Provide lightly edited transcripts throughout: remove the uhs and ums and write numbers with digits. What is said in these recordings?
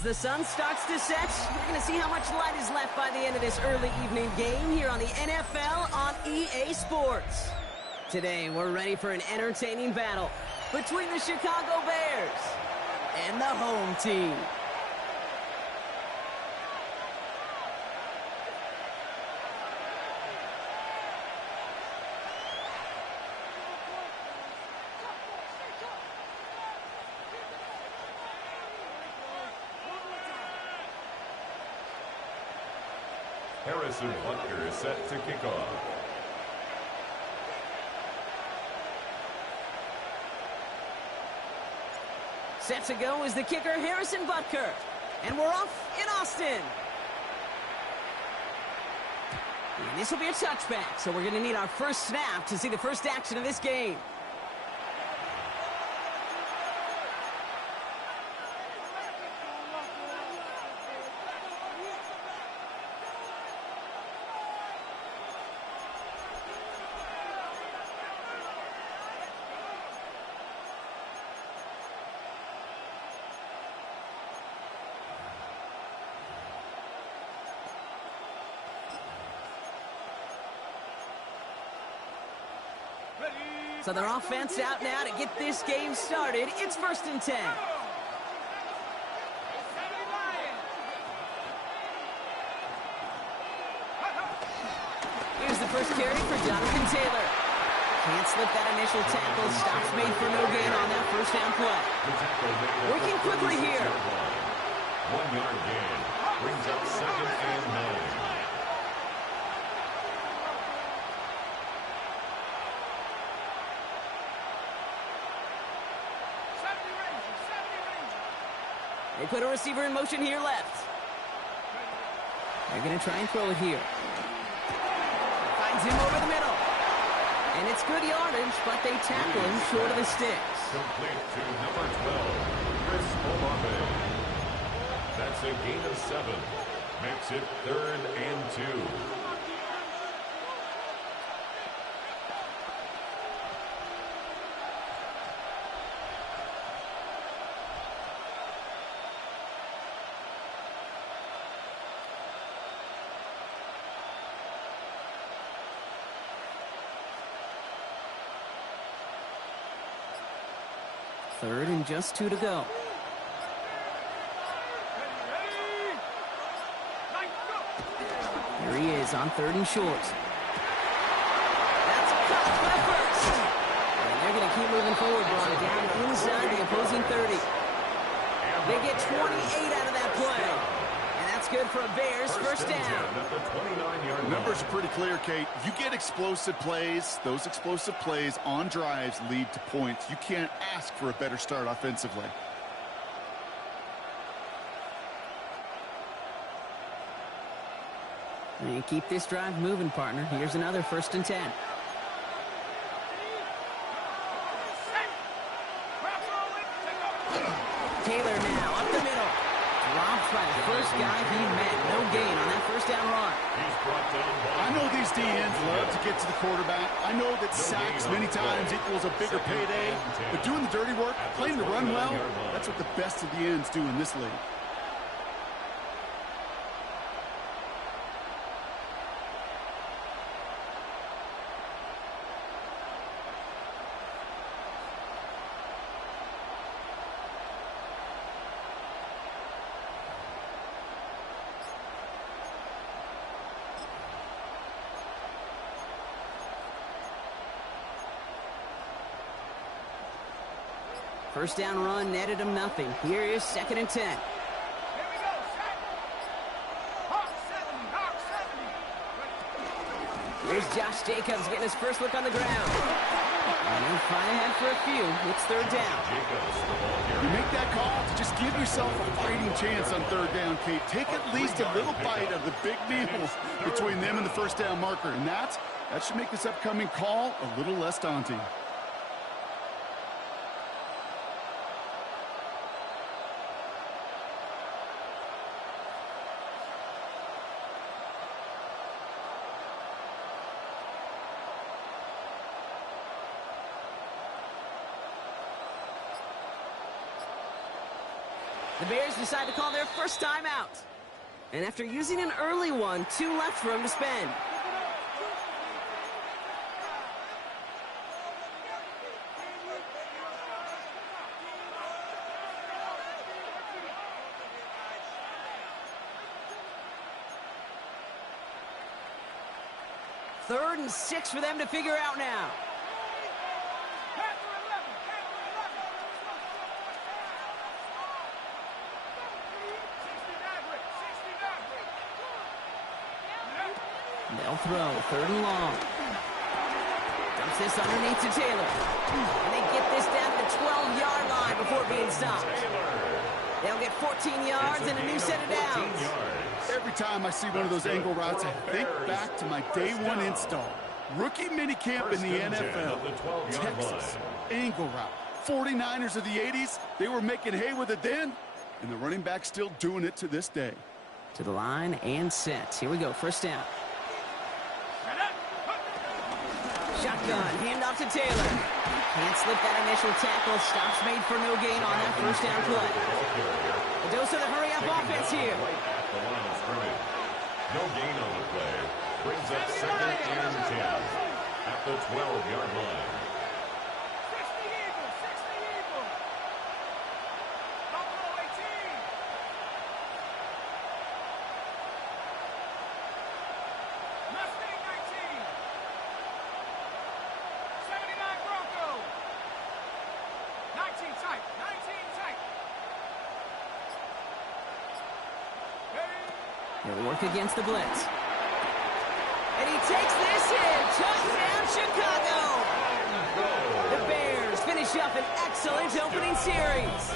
As the sun starts to set, we're going to see how much light is left by the end of this early evening game here on the NFL on EA Sports. Today, we're ready for an entertaining battle between the Chicago Bears and the home team. Harrison Butker is set to kick off. Set to go is the kicker, Harrison Butker. And we're off in Austin. And this will be a touchback, so we're going to need our first snap to see the first action of this game. So their offense out now to get this game started. It's 1st and 10. Here's the first carry for Jonathan Taylor. Can't slip that initial tackle. Stops made for no gain on that first down play. Working quickly here. 1-yard gain. Brings up 2nd and 9. They put a receiver in motion here left. They're going to try and throw it here. Finds him over the middle. And it's good yardage, but they tackle him short of the sticks. Complete to number 12, Chris Olave. That's a gain of 7. Makes it 3rd and 2. Third and just 2 to go. Here he is on 3rd and short. That's caught for the first. And they're going to keep moving forward, brought down inside the opposing 30. They get 28 out of that play. And that's good for a Bears first down. Numbers are pretty clear, Kate. You get explosive plays. Those explosive plays on drives lead to points. You can't ask for a better start offensively. And keep this drive moving, partner. Here's another 1st and 10. Taylor now up the middle. Dropped by the first guy he met. No gain on that first down run. I know these DNs love to get to the quarterback. I know that sacks many times equals a bigger payday. But doing the dirty work, playing the run well, that's what the best of the ends do in this league. First down run netted him nothing. Here is 2nd and 10. Here's Josh Jacobs getting his first look on the ground. And he'll find ahead for a few. It's 3rd down. You make that call to just give yourself a fighting chance on 3rd down, Kate. Take at least a little bite of the big meal between them and the first down marker. And that should make this upcoming call a little less daunting. The Bears decide to call their first timeout. And after using an early one, 2 left for him to spend. Third and 6 for them to figure out now. They'll throw, 3rd and long. Dumps this underneath to Taylor. And they get this down to the 12-yard line before being stopped. They'll get 14 yards and a new set of downs. Every time I see one of those angle routes, I think back to my day 1 install. Rookie minicamp in the NFL. Texas, angle route. 49ers of the 80s, they were making hay with it then, and the running back's still doing it to this day. To the line and set. Here we go, first down. Shotgun, handoff to Taylor. Can't slip that initial tackle. Stops made for no gain on that first down play. A dose of the hurry-up offense here. Right at the line of scrimmage. No gain on the play. Brings up 2nd and 10 at the 12-yard line. He'll work against the blitz. And he takes this in. Touchdown, Chicago! The Bears finish up an excellent opening series.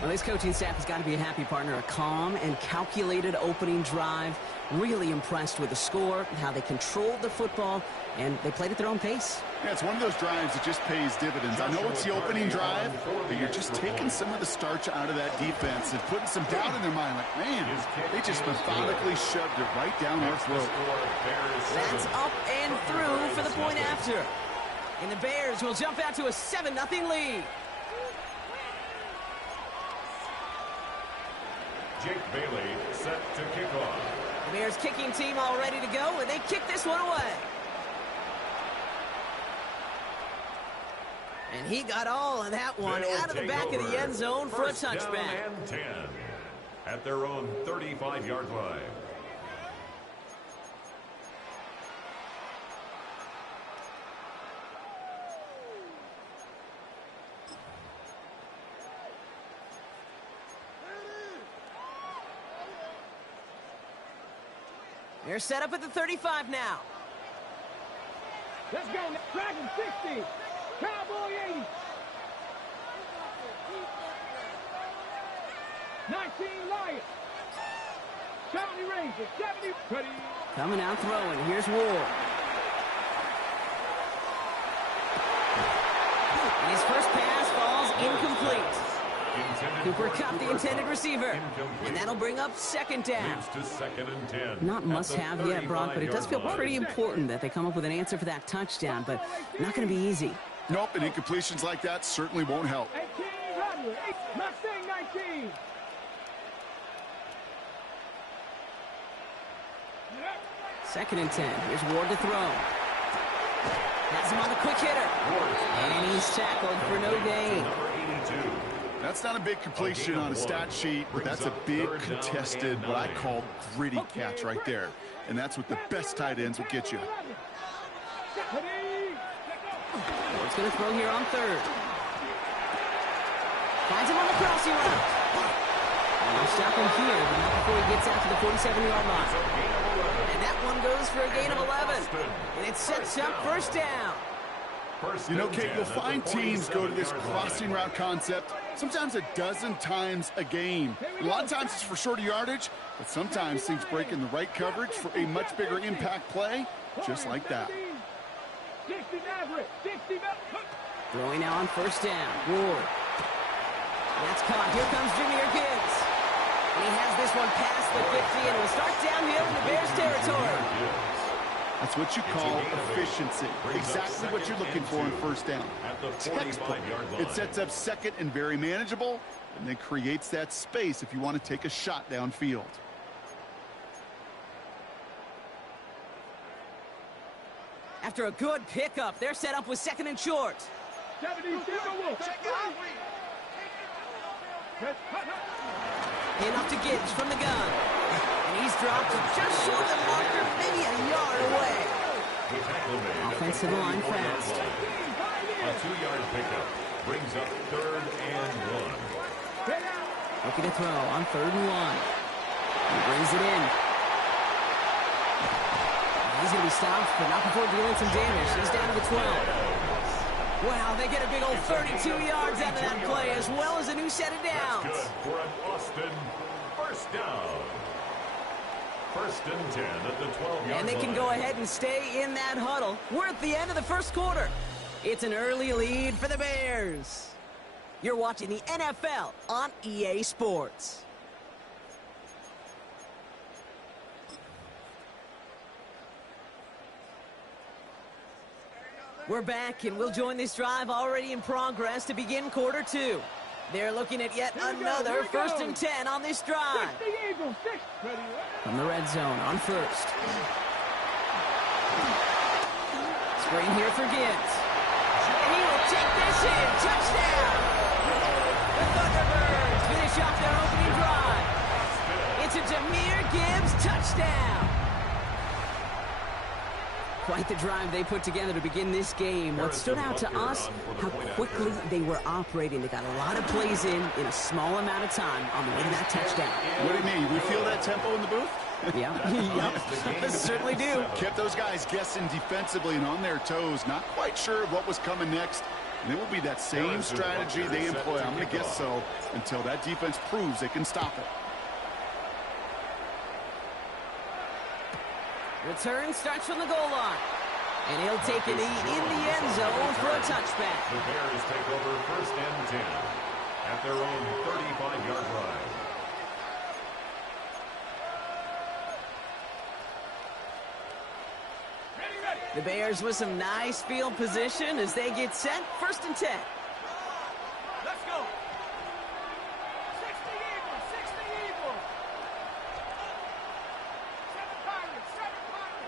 Well, this coaching staff has got to be a happy partner. A calm and calculated opening drive. Really impressed with the score, how they controlled the football, and they played at their own pace. Yeah, it's one of those drives that just pays dividends. I know it's the opening drive, but you're just taking some of the starch out of that defense and putting some doubt in their mind. Like, man, they just methodically shoved it right down our throat. That's up and through for the point after. And the Bears will jump out to a 7-0 lead. Jake Bailey set to kick off. The Bears kicking team all ready to go, and they kick this one away. And he got all of that one out of the back of the end zone for a touchback. First down and 10 at their own 35-yard line. They're set up at the 35 now. Let's go. Dragon 60. Cowboy 80. 19 Lions. County Rangers 70. Ready. Coming out throwing. Here's Ward. And his first pass falls incomplete. Cooper Kupp, the intended receiver. And that'll bring up 2nd down. To 2nd and 10. Not must-have yet, Brock, but it does feel pretty important that they come up with an answer for that touchdown, but not going to be easy. Nope, and incompletions like that certainly won't help. 18 Radler. Mustang 19. Second and 10. Here's Ward to throw. Has him on the quick hitter. And he's tackled for no gain. That's not a big completion on a stat sheet, but that's a big contested, what I call gritty catch right there. And that's what the best tight ends will get you. Ward's going to throw here on 3rd. Finds him on the crossing route. And they'll stop him here, but not before he gets out to the 47-yard line. And that one goes for a gain of 11. And it sets up first down. You know, Kate, you'll find teams go to this crossing route concept sometimes a dozen times a game. A lot of times it's for shorter yardage, but sometimes things break in the right coverage for a much bigger impact play, just like that. Throwing now on first down. Ward. That's caught. Here comes Jahmyr Gibbs. And he has this one past the 50 and will start downhill in the Bears territory. That's what you call efficiency. Exactly what you're looking for on first down. Textbook. It sets up second and very manageable, and then creates that space if you want to take a shot downfield. After a good pickup, they're set up with second and short. 70 Timberwolves. Hand off to Gibbs from the gun. And he's dropped just short of the marker, maybe a yard away. Offensive line fast. A 2-yard pickup brings up 3rd and 1. Looking to throw on 3rd and 1. He brings it in. He's going to be stopped, but not before dealing some damage. He's down to the 12. Wow, they get a big old 32 yards out of that play, as well as a new set of downs. That's good for an Austin first down. 1st and 10 at the 12-yard line. And they can go ahead and stay in that huddle. We're at the end of the first quarter. It's an early lead for the Bears. You're watching the NFL on EA Sports. We're back, and we'll join this drive already in progress to begin quarter 2. They're looking at yet another 1st and 10 on this drive. From the red zone on 1st. Screen here for Gibbs. And he will take this in. Touchdown! The Thunderbirds finish off their opening drive. It's a Jahmyr Gibbs touchdown. Quite the drive they put together to begin this game. What stood out to us, how quickly they were operating. They got a lot of plays in a small amount of time on the way to that touchdown. What do you mean? We feel that tempo in the booth? Yeah, yep, certainly do. Kept those guys guessing defensively and on their toes, not quite sure of what was coming next. And it will be that same strategy they employ, I'm going to guess so, until that defense proves they can stop it. Return starts from the goal line. And he'll take a knee in the end zone for a touchback. The Bears take over 1st and 10 at their own 35-yard line. The Bears with some nice field position as they get set. 1st and 10. Let's go. 60 Eagles, 60 Eagles. 7 Pirates, 7 Pirates.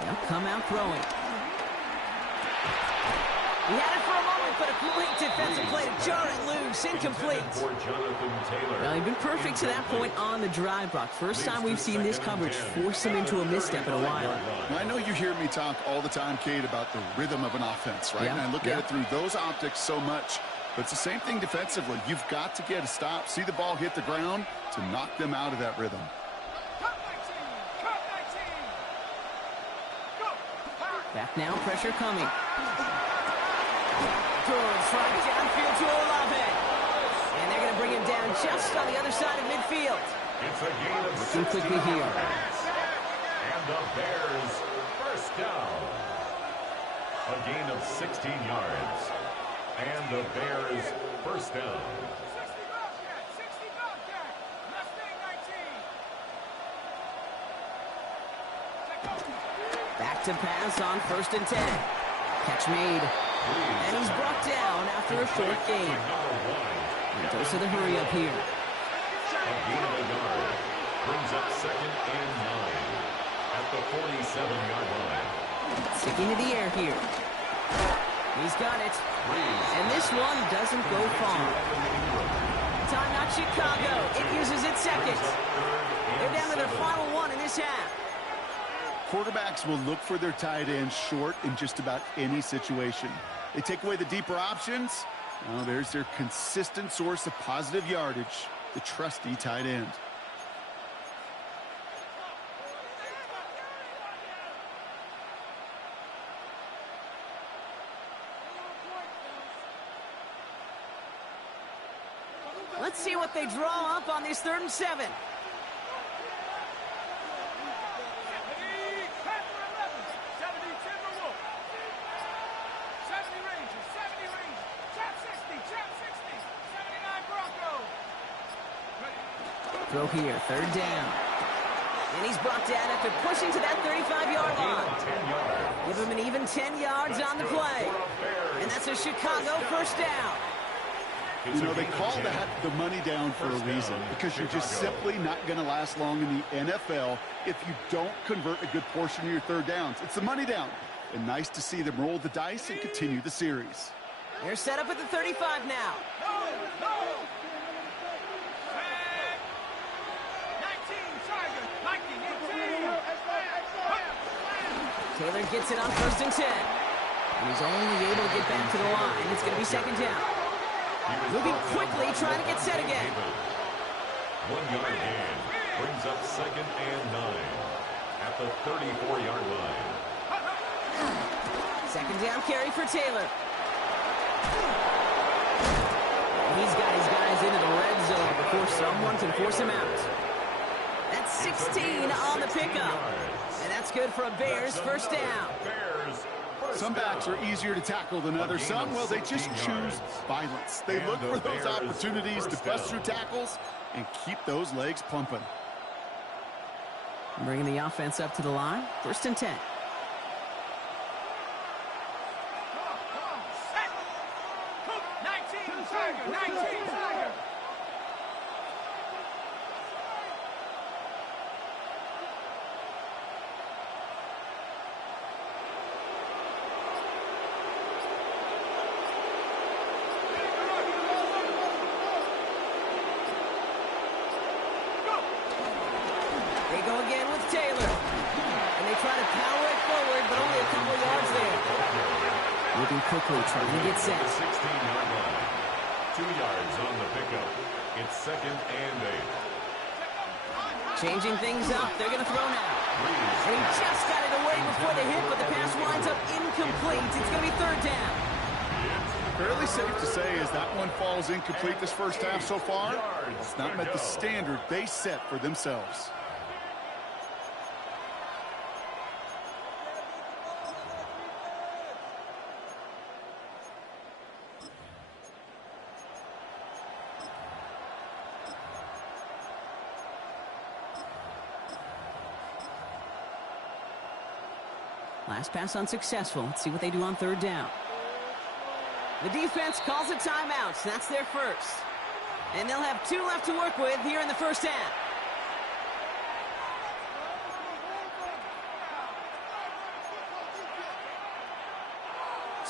They'll come out throwing. He had it for a moment, but a great defensive play to jar it loose. Incomplete. Well, he'd been perfect to that point on the drive, Brock. First time we've seen this coverage force him into a misstep in a while. Well, I know you hear me talk all the time, Kate, about the rhythm of an offense, right? Yeah. And I look at it through those optics so much. But it's the same thing defensively. You've got to get a stop, see the ball hit the ground to knock them out of that rhythm. Back now, pressure coming. Good strike downfield to Olave. And they're going to bring him down just on the other side of midfield. It's a gain of Looking quickly here. And the Bears first down. A gain of 16 yards. And the Bears first down. 60 Bobcat. Mustang 19. Back to pass on 1st and 10. Catch made. And he's brought down after a short gain. And goes to the hurry up here. A gain of a yard. Brings up 2nd and 9 at the 47-yard line. Sticking to the air here. He's got it. And this one doesn't go far. Timeout Chicago. It uses its second. They're down to their final one in this half. Quarterbacks will look for their tight end short in just about any situation. They take away the deeper options. Well, there's their consistent source of positive yardage, the trusty tight end. Let's see what they draw up on this 3rd and 7. Throw here, 3rd down. And he's brought down after pushing to that 35-yard line. 10 yards. Give him an even 10 yards on the play. And that's a Chicago first down. You know, they call that the money down for a reason, because you're just simply not going to last long in the NFL if you don't convert a good portion of your third downs. It's the money down. And nice to see them roll the dice and continue the series. They're set up at the 35 now. 19, Taylor gets it on 1st and 10. And he's only able to get back to the line. It's going to be 2nd down. Moving quickly, trying to get set again. 1 yard gain brings up 2nd and 9 at the 34-yard line. 2nd down carry for Taylor. He's got his guys into the red zone before someone can force him out. That's 16 on the pickup. And that's good for a Bears first down. Some backs are easier to tackle than others. Some, well, they just choose violence. They look for those opportunities to bust through tackles and keep those legs pumping. Bringing the offense up to the line. 1st and 10. They go again with Taylor. And they try to power it forward, but only a couple yards there. Moving quickly, trying to get set. 16-yard line. 2 yards on the pickup. It's 2nd and 8. Changing things up. They're going to throw now. And he just got it away before the hit, but the pass winds up incomplete. It's going to be 3rd down. Fairly safe to say as that one falls incomplete this first half so far, it's not met the standard they set for themselves. Last pass unsuccessful. Let's see what they do on 3rd down. The defense calls a timeout. That's their first. And they'll have 2 left to work with here in the first half.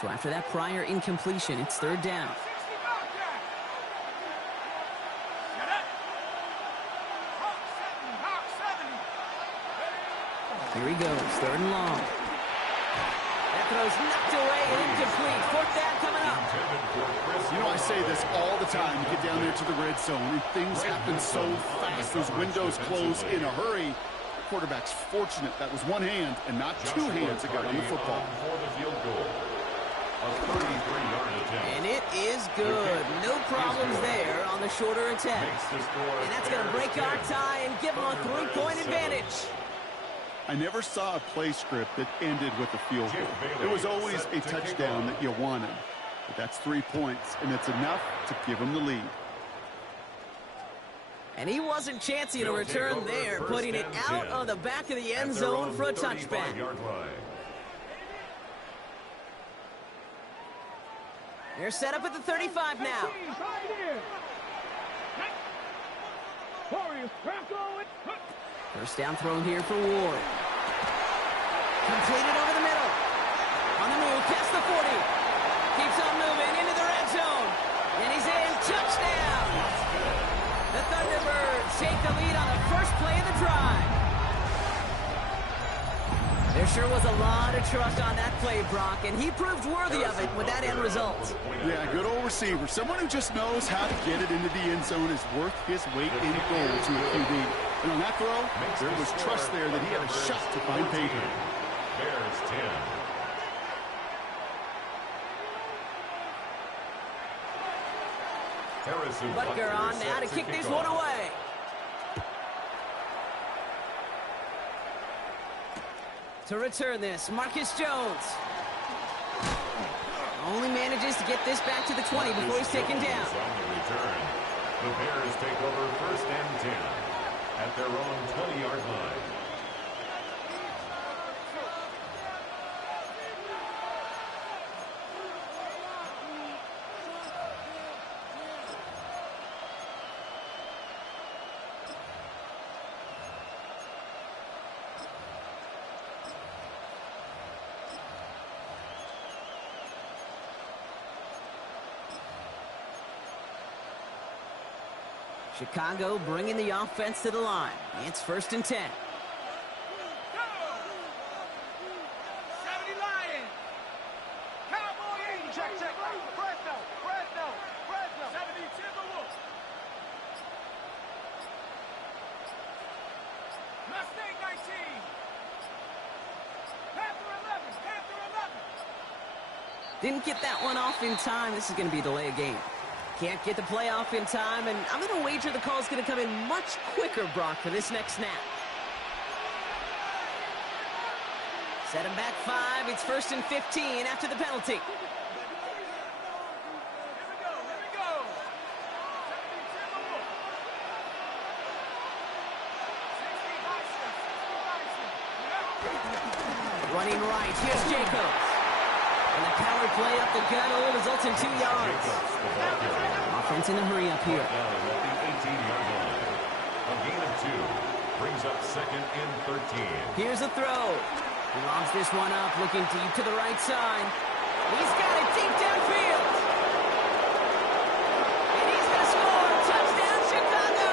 So after that prior incompletion, it's 3rd down. Here he goes, 3rd and long. That throw's knocked away and incomplete. 4th down coming up. You know, I say this all the time. You get down there to the red zone, and things happen so fast. Those windows close in a hurry. The quarterback's fortunate that was one hand and not 2 hands that got on the football. For the field goal. A 33-yard attempt. And it is good. No problems there on the shorter attempt. And that's going to break our tie and give them a 3-point advantage. I never saw a play script that ended with a field goal. It was always a touchdown that you wanted. But that's 3 points, and it's enough to give them the lead. And he wasn't chancing a return there, putting it out of the back of the end zone for a touchback. They're set up at the 35 now. First down throw here for Ward. Completed over the middle. On the move, past the 40. Keeps on moving into the red zone. And he's in. Touchdown! The Thunderbirds take the lead on the first play of the drive. There sure was a lot of trust on that play, Brock, and he proved worthy of it with that end result. Yeah, good old receiver. Someone who just knows how to get it into the end zone is worth his weight in gold to a QB. And on that throw, there was trust there that he had a shot to find pavement. Bears 10. Butker on now to kick this one away. To return this, Marcus Jones. Only manages to get this back to the 20 before he's taken down. The Bears take over 1st and 10. at their own 20-yard line. Chicago bringing the offense to the line. It's 1st and 10. 70 Lions. Cowboy 80. Check. Fresno. 70 Timberwolves. Mustang 19. Panther 11. Didn't get that one off in time. This is going to be a delay of game. Can't get the play off in time, and I'm going to wager the call's going to come in much quicker, Brock, for this next snap. Set him back 5. It's 1st and 15 after the penalty. Here we go. 70 Timberwolves. 60 Bison. Running right. Here's Jacobs. And the power play up the gut only results in 2 yards. Offense in a hurry up here. Down at the 18-yard line. A gain of 2 brings up 2nd and 13. Here's a throw. He lobs this one up, looking deep to the right side. He's got it deep downfield. And he's going to score. Touchdown, Chicago.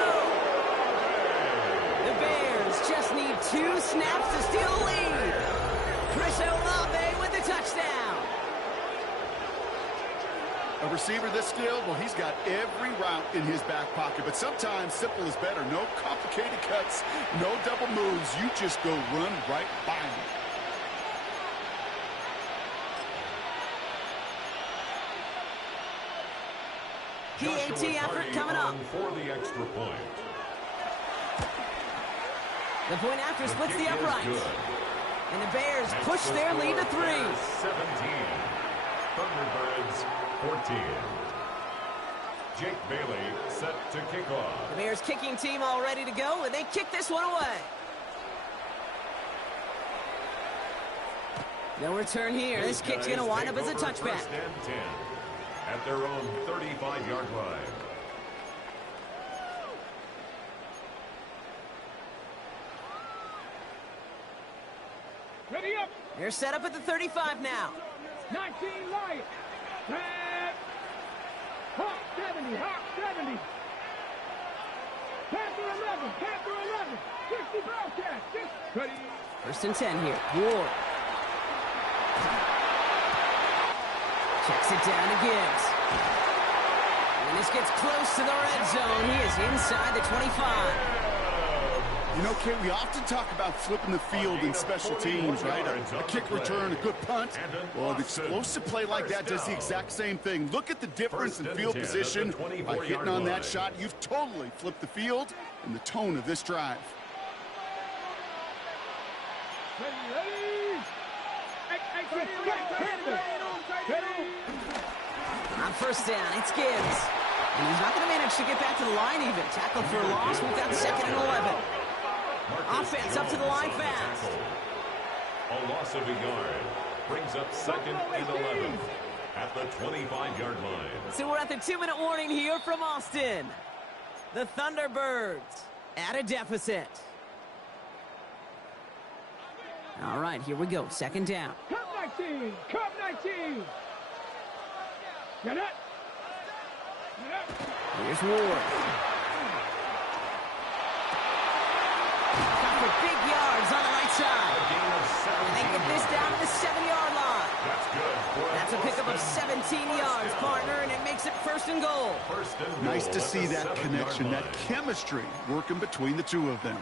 The Bears just need 2 snaps to steal the lead. Chris Olave with the touchdown. A receiver this skilled, well, he's got every route in his back pocket. But sometimes simple is better. No complicated cuts, no double moves. You just go run right by him. PAT effort coming up. For the extra point. The point after splits the kick is uprights. good. And the Bears push the their lead to score, 3. Bears 17. Thunderbirds 14. Jake Bailey set to kick off. The Bears kicking team all ready to go, and they kick this one away. No return here. This kick's going to wind up as a touchback. 1st and 10 at their own 35-yard line. Ready up. They're set up at the 35 now. 19 Lions. Hawk 70. Panther 11. 60 Bobcats. Ready. 1st and 10 here. Ward. Checks it down to Gibbs. And this gets close to the red zone. He is inside the 25. You know, Kate, we often talk about flipping the field in special teams, right? A kick return, a good punt. Well, an explosive play like that does the exact same thing. Look at the difference in field position. By hitting on that shot, you've totally flipped the field and the tone of this drive. On 1st down, it's Gibbs. And he's not going to manage to get back to the line even. Tackled for a loss. We've got 2nd and 11. Offense up to the line fast. A loss of a yard brings up 2nd and 11 at the 25-yard line. So we're at the 2-minute warning here from Austin. The Thunderbirds at a deficit. All right, here we go. 2nd down. Cup 19. Get it. Here's Ward. Got for big yards on the right side. And they get this down to the 7-yard line. That's good. That's a pickup of 17 yards, partner, and it makes it 1st and goal. Nice to see that connection, that chemistry working between the 2 of them.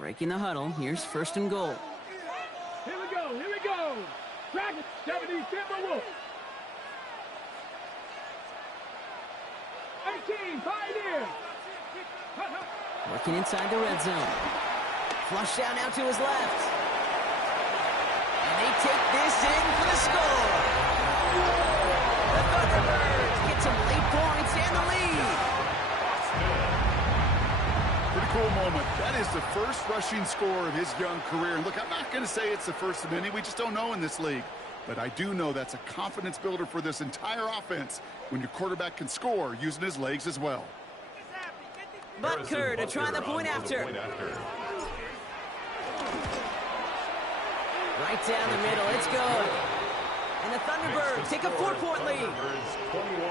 Breaking the huddle. Here's 1st and goal. Here we go, here we go. Dragon 70 Timberwolves. 18 Pioneers. Working inside the red zone. Flush down now to his left. And they take this in for the score. The Thunderbirds get some late points and the lead. Pretty cool moment. That is the first rushing score of his young career. And look, I'm not going to say it's the first of many. We just don't know in this league. But I do know that's a confidence builder for this entire offense when your quarterback can score using his legs as well. Butker to try the point after. Right down the middle. It's good. And the Thunderbirds take a 4-point lead. Thunderbirds 21,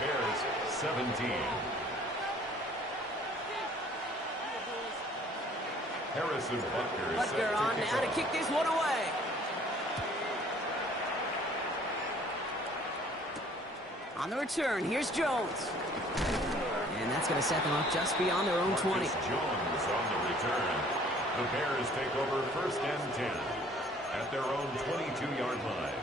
Bears 17. Harrison Butker on now to kick this one away. On the return, here's Jones. And that's going to set them up just beyond their own 20. Jones on the return. The Bears take over 1st and 10 at their own 22-yard line.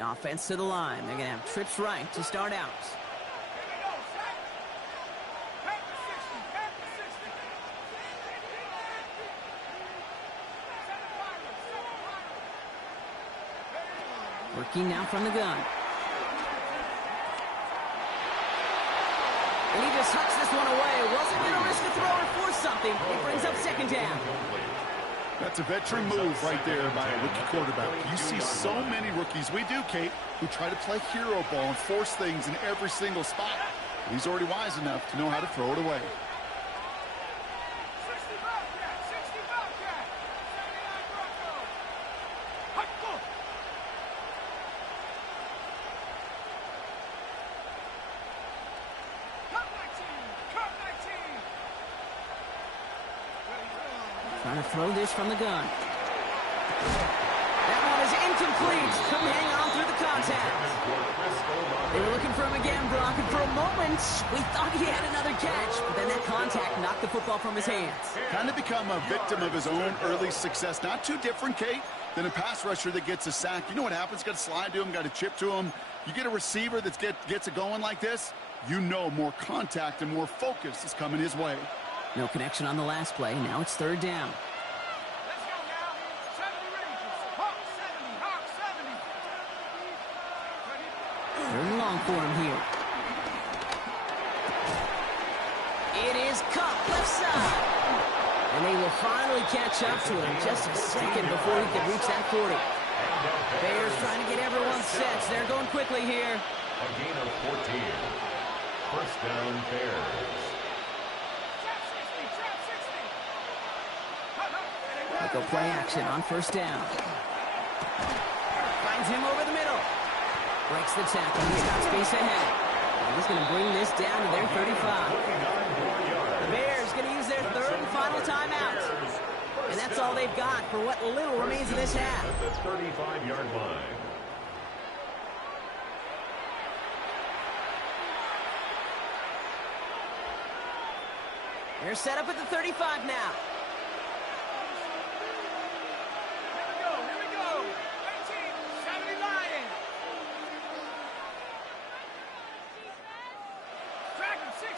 Offense to the line. They're going to have trips right to start out. Working now from the gun. And he just hucks this one away. Wasn't going to risk a throw or force something. It brings up 2nd down. That's a veteran move right there by a rookie quarterback. You see so many rookies, we do, Kate, who try to play hero ball and force things in every single spot. He's already wise enough to know how to throw it away. Trying to throw this from the gun. That one is incomplete. Couldn't hang on through the contact. They were looking for him again, Brock, and for a moment, we thought he had another catch. But then that contact knocked the football from his hands. Kind of become a victim of his own early success. Not too different, Kate, than a pass rusher that gets a sack. You know what happens? Got to slide to him, got to chip to him. You get a receiver that gets it going like this, you know more contact and more focus is coming his way. No connection on the last play. Now it's 3rd down. Let's go now. 70 Rangers. Hawk 70. Hawk 70. 3rd and long for him here. It is Cup left side. And they will finally catch up to him just a second before he can reach that 40. Bears trying to get everyone set. They're going quickly here. A gain of 14. 1st down, Bears. Go play action on 1st down. Finds him over the middle. Breaks the tackle. He's got space ahead. And he's going to bring this down to their 35. The Bears going to use their 3rd and final timeout. And that's all they've got for what little remains of this half. At the 35-yard line. They're set up at the 35 now. Here we go. 1970 Lions. Track at 60.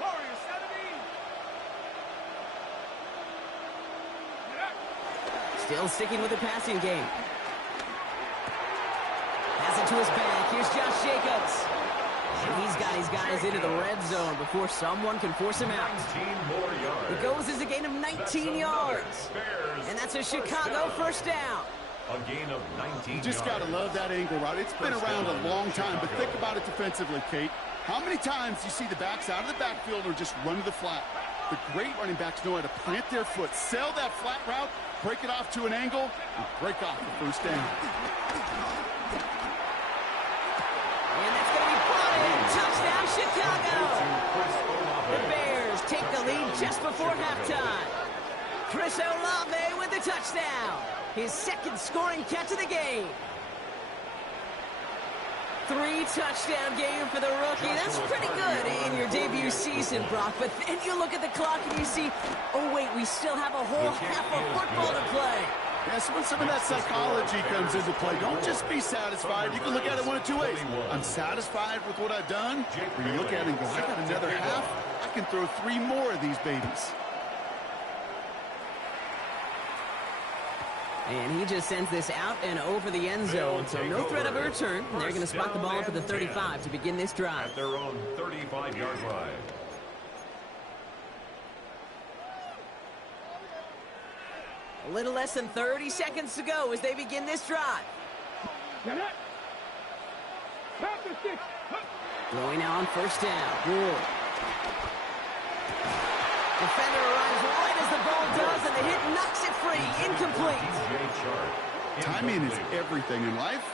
Warriors 70. Still sticking with the passing game. Pass it to his back. Here's Josh Jacobs. And he's got his guys into the red zone before someone can force him out. 19 more yards. It goes as a gain of 19 yards. Bears And that's a Chicago first down. A gain of 19 You just got to love that angle route. It's been around a long time, but think about it defensively, Kate. How many times do you see the backs out of the backfield or just run to the flat? The great running backs know how to plant their foot, sell that flat route, break it off to an angle, and break off the first down. And that's going to be brought in. Touchdown, Chicago. The Bears take the lead just before halftime. Chris Olave with the touchdown. His second scoring catch of the game. 3-touchdown game for the rookie. That's pretty good in your debut season, Brock. But then you look at the clock and you see, oh, wait, we still have a whole half of football to play. Yes, when some of that psychology comes into play, don't just be satisfied. You can look at it one of two ways. I'm satisfied with what I've done. Or you look at it and go, I got another half. I can throw 3 more of these babies. And he just sends this out and over the end zone, so no threat of a return. They're going to spot the ball up at the 35 to begin this drive. At their own 35-yard line. A little less than 30 seconds to go as they begin this drive. Going out on first down. Good. Defender arrives right as the ball does, and the hit knocks it free. Incomplete. Timing is everything in life,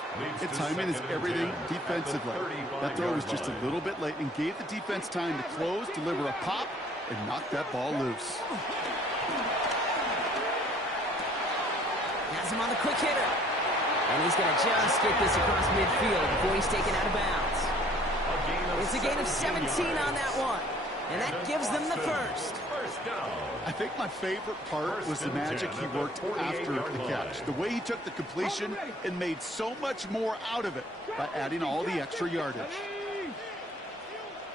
and timing is everything defensively. That throw was just a little bit late and gave the defense time to close, deliver a pop, and knock that ball loose. Has him on the quick hitter. And he's going to just get this across midfield before he's taken out of bounds. It's a gain of 17 on that one. And that gives them the first. I think my favorite part was the magic he worked after the catch. The way he took the completion and made so much more out of it by adding all the extra yardage.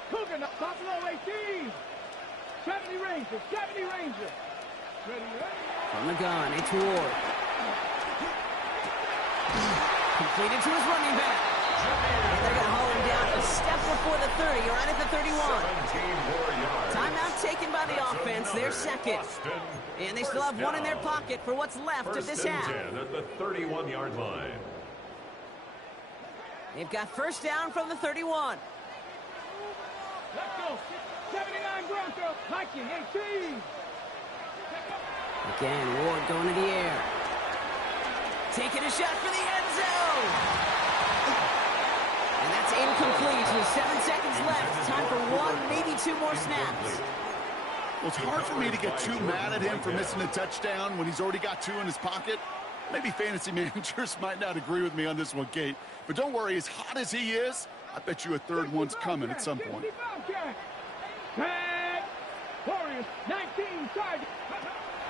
Cooking up Buffalo 18. 70 Rangers, 70 Rangers. From the gun, it's Ward. Completed to his running back. And they're going to haul him down a step before the 30, right at the 31. Timeout taken by the offense, their second. And they still have one in their pocket for what's left of this half. At the 31-yard line. They've got first down from the 31. Let's go. 79 Broncos. Hiking 18. Again, Ward going to the air. Taking a shot for the end zone. And that's incomplete with 7 seconds left. Time for 1, maybe 2 more snaps. Well, it's hard for me to get too mad at him for missing a touchdown when he's already got 2 in his pocket. Maybe fantasy managers might not agree with me on this one, Kate. But don't worry, as hot as he is, I bet you a third one's coming at some point. Warriors, 19 target.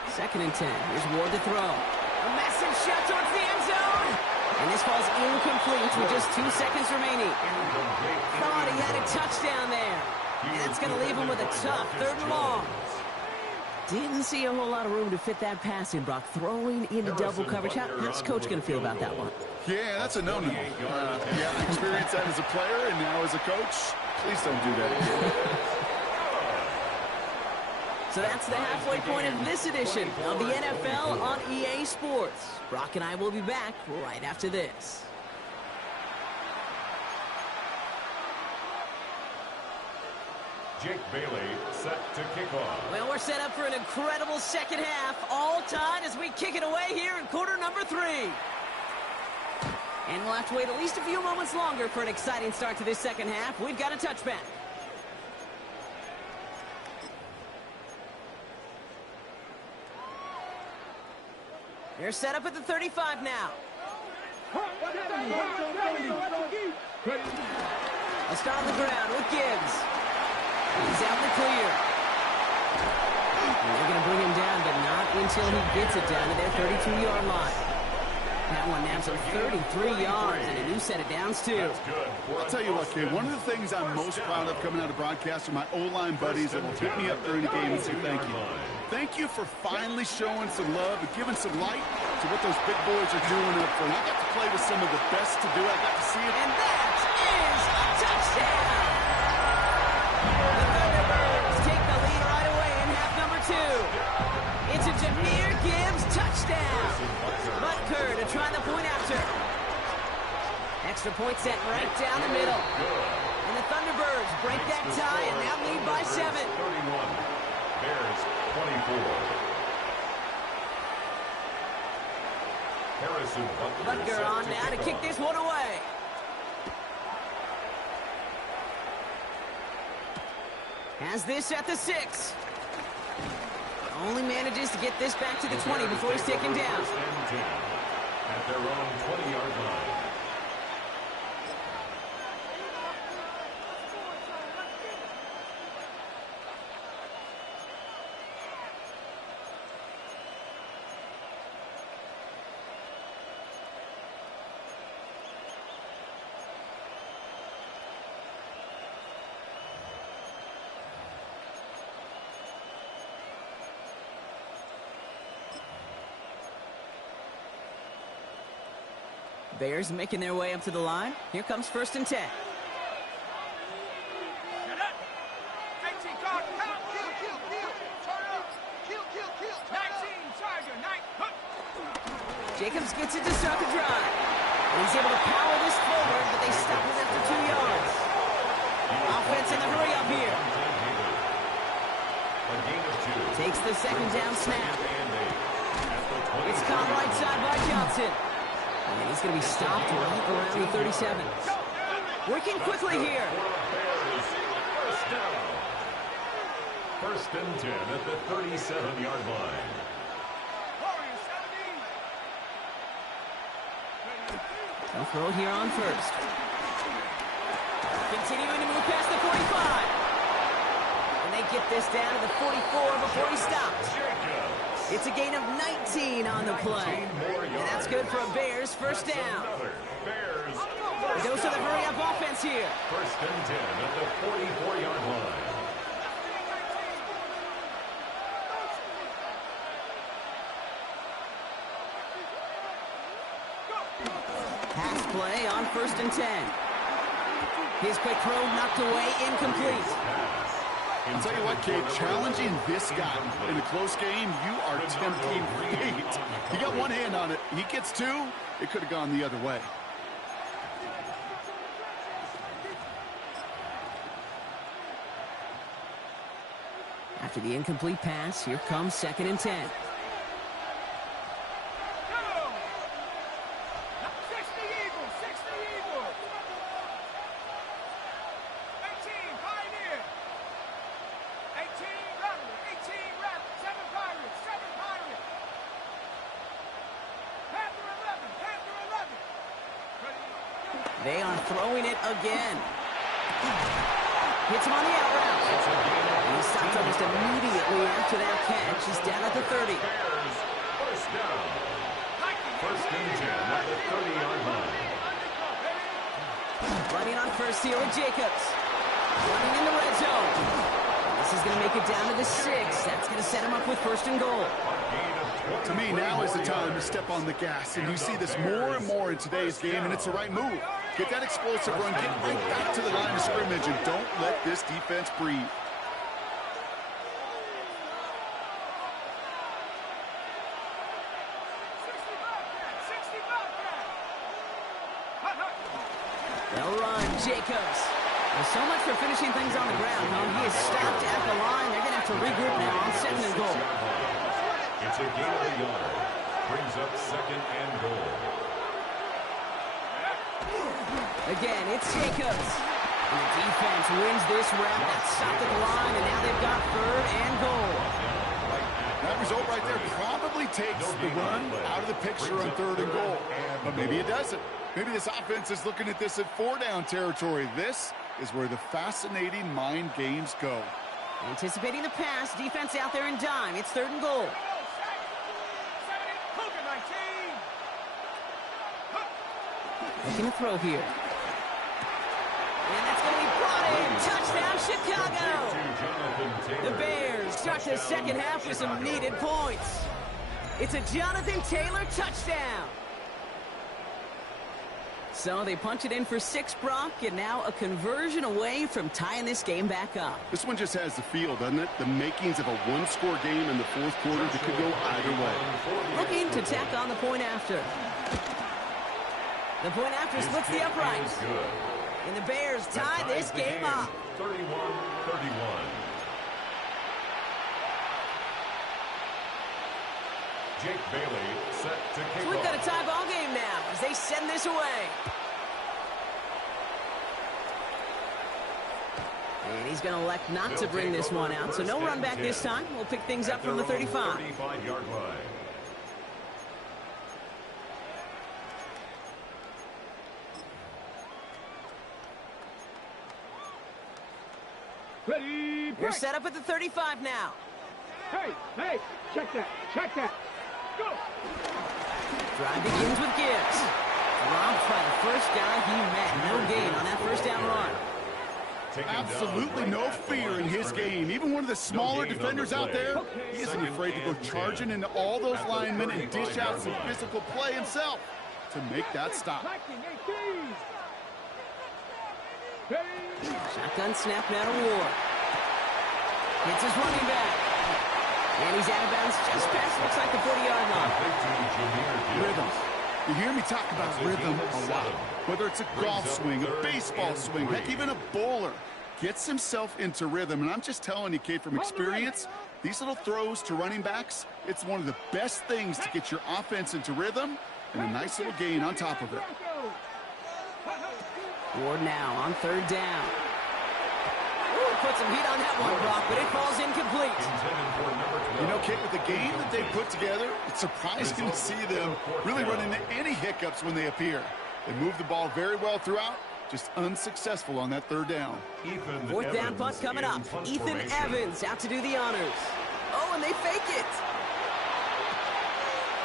2nd and 10. Here's Ward to throw. A massive shot towards the end zone. And this falls incomplete with just 2 seconds remaining. Thought he had a touchdown there. And that's going to leave him with a tough 3rd and long. Didn't see a whole lot of room to fit that pass in, Brock. Throwing into double coverage. How's Coach going to feel about that one? Yeah, that's a no-no. Yeah, I experienced that as a player and now as a coach. Please don't do that again. So that's the halfway point of this edition of the NFL on EA Sports. Brock and I will be back right after this. Jake Bailey set to kick off. Well, we're set up for an incredible second half. All tied as we kick it away here in quarter number 3. And we'll have to wait at least a few moments longer for an exciting start to this second half. We've got a touchback. They're set up at the 35 now. A start on the ground with Gibbs. He's out in the clear. And they're going to bring him down, but not until he gets it down to their 32-yard line. That one now to 33 yards and a new set of downs, too. I'll tell you what, kid, one of the things I'm most proud of coming out of broadcast are my O-line buddies that will pick me up during the game and say thank you. Thank you for finally showing some love and giving some light to what those big boys are doing up front. I got to play with some of the best to do it. I got to see it. And that is a touchdown! The Thunderbirds take the lead right away in half number 2. It's a Jahmyr Gibbs touchdown. Butker to try the point after. Extra point sent right down the middle. And the Thunderbirds break that tie and now lead by 7. 31. Bears 24. Harrison Butker on now to kick this one away. Has this at the 6. Only manages to get this back to the 20 before he's taken down. At their own 20-yard line. Bears making their way up to the line. Here comes 1st and 10. Jacobs gets it to start the drive. And he's able to power this forward, but they stop him after 2 yards. Offense in the hurry up here. Takes the second down snap. It's caught right side by Johnson. And he's going to be stopped right around the 37. Working quickly here. First and 10 at the 37-yard line. They'll throw it here on 1st. Continuing to move past the 45. And they get this down to the 44 before he stops. It's a gain of 19 on the play. And that's good for a Bears first down. A dose of the hurry-up offense here. First and 10 at the 44-yard line. Pass play on 1st and 10. His quick throw knocked away, incomplete. I'll tell you what, Kate, challenging this guy in a close game, you are tempting fate. He got one hand on it. He gets 2. It could have gone the other way. After the incomplete pass, here comes 2nd and 10. They are throwing it again. Hits him on the out route. And he stopped almost immediately after that catch. He's down at the 30. First down. First and 10 at the 30-yard line. Running on 1st here with Jacobs. Running in the red zone. This is going to make it down to the 6. That's going to set him up with 1st and goal. To me, now is the time to step on the gas, and you see this more and more in today's game, and it's the right move. Get that explosive run, get right back to the line of scrimmage, and don't let this defense breathe. They'll run, Jacobs. Well, so much for finishing things on the ground, huh? He is stopped at the line. They're going to have to regroup now on 2nd and goal. It's a gain of a yard. Brings up 2nd and goal. Again, it's Jacobs. And the defense wins this rep. That's stopped at the line, and now they've got 3rd and goal. That result right there probably takes the run out of the picture on 3rd and goal. But maybe it doesn't. Maybe this offense is looking at this at 4-down territory. This is where the fascinating mind games go. Anticipating the pass, defense out there in dime. It's 3rd and goal. Looking to throw here. And that's going to be brought in. Touchdown, Chicago! The Bears start the second half with some needed points. It's a Jonathan Taylor touchdown. So they punch it in for 6, Brock, and now a conversion away from tying this game back up. This one just has the feel, doesn't it? The makings of a one-score game in the 4th quarter that could go either way. Looking to tack on the point after. The point after splits the uprights. And the Bears tie this game up. 31-31. Jake Bailey set to kick So we've got a off. tie ball game now as they send this away. And he's going to elect not to bring this one out. So no run back this time. We'll pick things up from the 35. 35-yard line. Ready, We're break. set up at the 35 now. Hey, check that, Go. Drive begins with Gibbs. Dropped by the first guy he met. No gain on that first down run. Absolutely no fear in his game. Even one of the smaller defenders out there, he isn't afraid to go charging into all those linemen and dish out some physical play himself to make that stop. Shotgun snap now to Ward. Hits his running back. And he's out of bounds just past, looks like the 40-yard line. Rhythm. You hear me talk about rhythm a lot. Whether it's a golf swing, a baseball swing, heck, even a bowler gets himself into rhythm. And I'm just telling you, Kate, from experience, these little throws to running backs, it's one of the best things to get your offense into rhythm and a nice little gain on top of it. Ward now on 3rd down. Ooh, put some heat on that one, Brock, but it falls incomplete. You know, Kate, with the game that they put together, it's surprising to see them really run into any hiccups when they appear. They move the ball very well throughout, just unsuccessful on that 3rd down. 4th down punt coming up. Ethan Evans out to do the honors. Oh, and they fake it.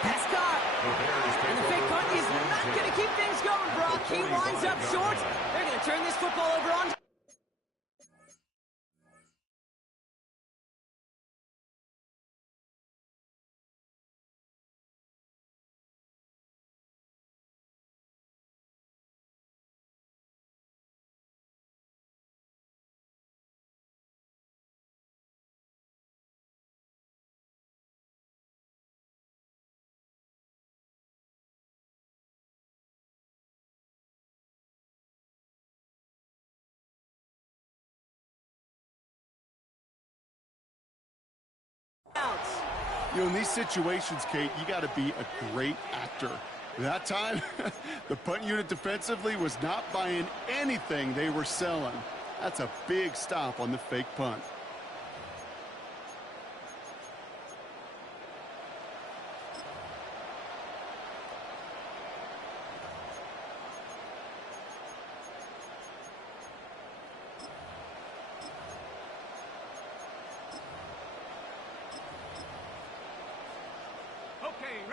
Pass caught. And the fake punt is not going to keep things going, Brock. He winds up short. They're going to turn this football over on. You know, in these situations, Kate, you got to be a great actor. That time, the punt unit defensively was not buying anything they were selling. That's a big stop on the fake punt.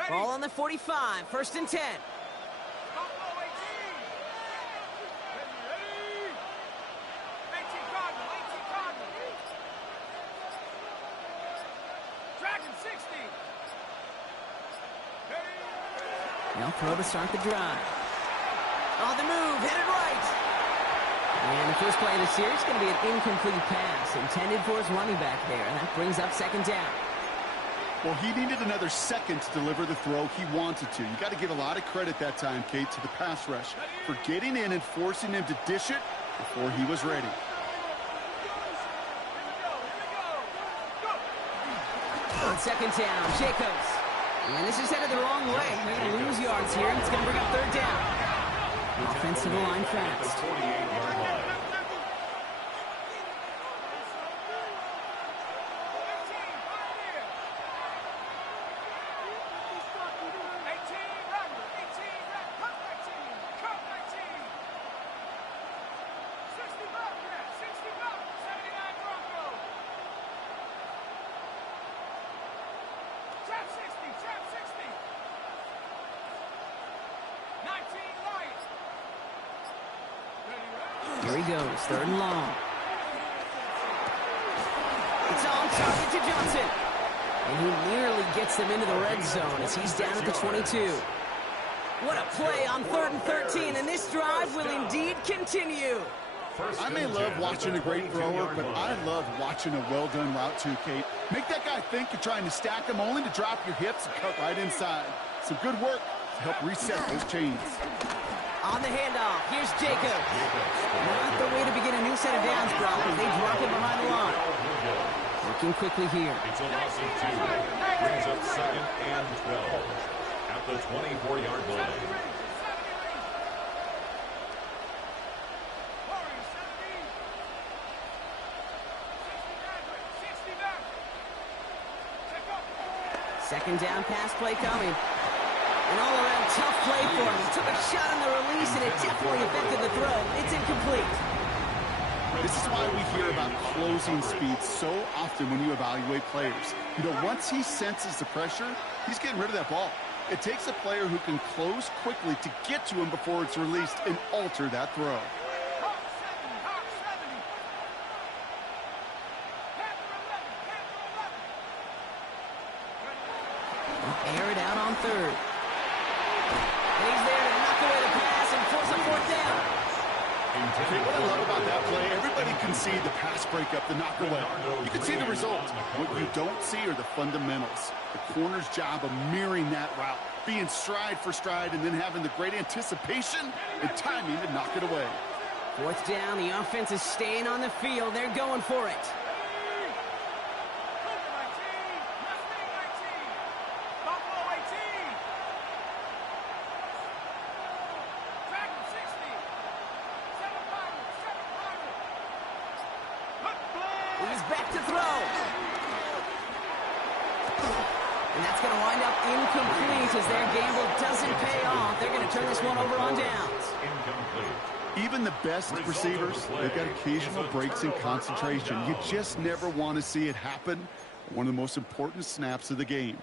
Ball on the 45, 1st and 10. Now throw to start the drive. On the move, headed right. And the first play of the series is going to be an incomplete pass intended for his running back there. And that brings up 2nd down. Well, he needed another second to deliver the throw he wanted to. You got to give a lot of credit that time, Kate, to the pass rush for getting in and forcing him to dish it before he was ready. On 2nd down, Jacobs. And this is headed the wrong way. They're going to lose yards here, and it's going to bring up 3rd down. Offensive line fast. 48-yard line. Here he goes, 3rd and long. It's on target to Johnson. And he nearly gets them into the red zone as he's down at the 22. What a play on 3rd and 13, and this drive will indeed continue. I may love watching a great thrower, but I love watching a well-done route too, Kate. Make that guy think you're trying to stack him only to drop your hips and cut right inside. Some good work to help reset those chains. On the handoff, here's Jacob. Not the way to begin a new set of downs, Brock, as they drop him behind the line. Working quickly here. It's a loss of 2. Brings up 2nd and 12 at the 24-yard line. Second down pass play coming. An all-around tough play for him. He took a shot on the release, and it definitely affected the throw. It's incomplete. This is why we hear about closing speed so often when you evaluate players. You know, once he senses the pressure, he's getting rid of that ball. It takes a player who can close quickly to get to him before it's released and alter that throw. Air it out on 3rd. And he's there to knock away the pass and force a 4th down. What I love about that play, everybody can see the pass breakup, the knock away. You can see the result. What you don't see are the fundamentals. The corner's job of mirroring that route, being stride for stride, and then having the great anticipation and timing to knock it away. 4th down, the offense is staying on the field. They're going for it. He's back to throw. And that's going to wind up incomplete as their gamble doesn't pay off. They're going to turn this one over on downs. Incomplete. Even the best receivers, they've got occasional breaks in concentration. You just never want to see it happen. One of the most important snaps of the game.